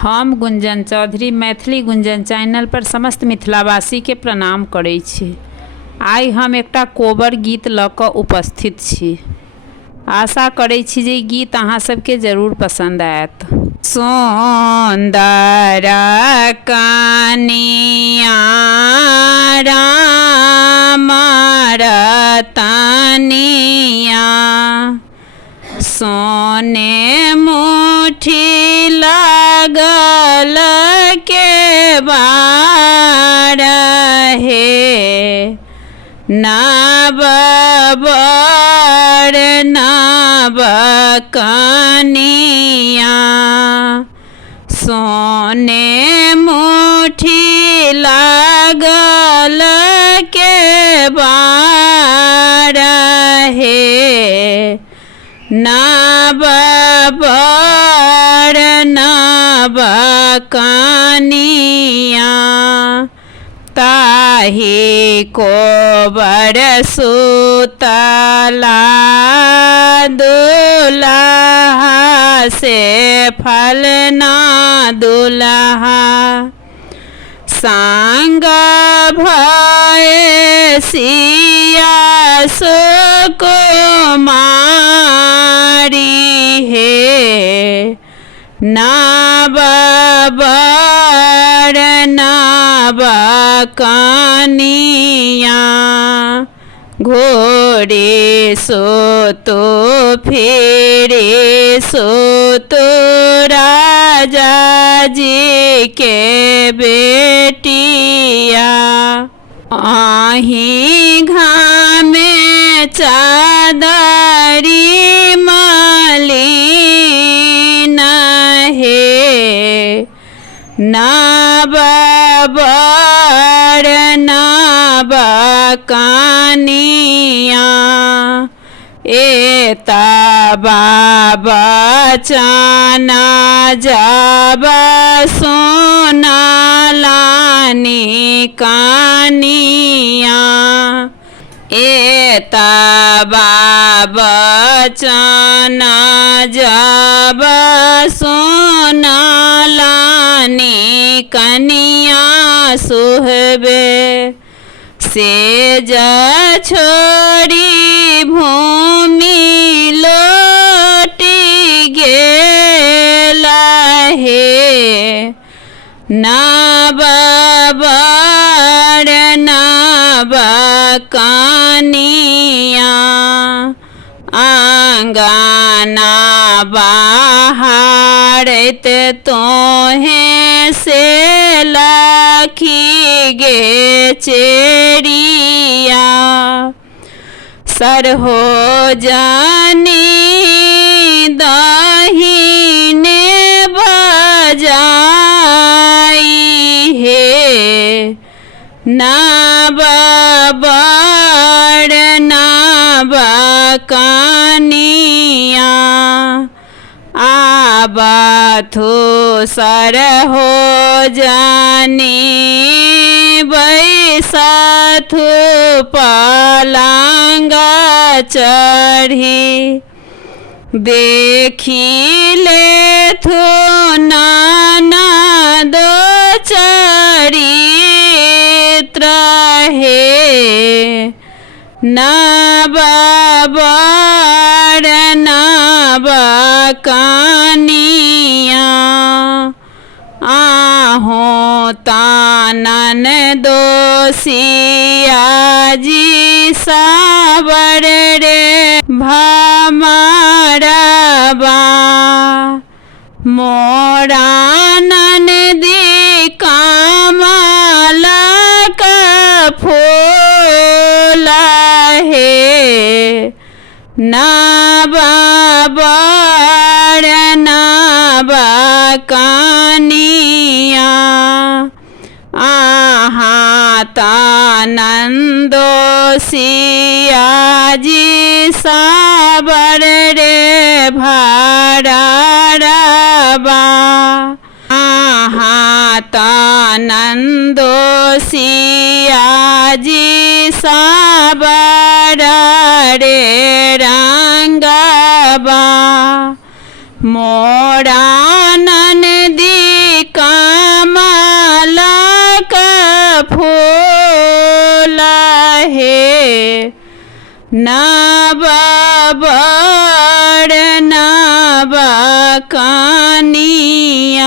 हम गुंजन चौधरी मैथिली गुंजन चैनल पर समस्त मिथिलावासी के प्रणाम करै छी। आइ हम एकटा कोबर गीत लऽ कऽ उपस्थित छी। आशा करै छी जे गीत अहाँ सबके जरूर पसंद आयत। सुंदर कनिया राम रतनिया सोने मुट्ठी लागल के बार हे नव बर नव कनिया सोने मुट्ठी लागल के बार हे नव बर नव कनिया ताहि कोबर सुतला दुल्हा से फलना दुल्हा संग भय सिया सुकुमारी हे नव बर नव कनिया घोड़े सोतो फेरे सोतो राजा जी के बेटिया आही घामे चादरी मलिन हे नव बर नव कनिया एता बाबा चाना जब सोना लानी कनिया एता बाबा चाना जब सोना लानी कनिया सुहबे सेज छोड़ी भूमि लोटी गेला हे नव बर नव कनिया आंगना बहारत तोहे से लखी गे चेरिया सर हो जानी दाहिने बजाई हे नव बर नव कनिया आबाथो सर हो जानी बैसाथु पलंग चढ़ी देखी ले थो नाना दो चरित्र हे नव बर नव कनिया आहो तानन दोषिया जी सावर रे भमरबा मोरा ननदी कमल का फूल हे नव बर नव कनिया आहा तानंदो सिया जी साबर रे भरबा आहा तानंदो सिया जी साबर रे रंगबा मोरा ननदी ना बा बड़ ना बा कानिया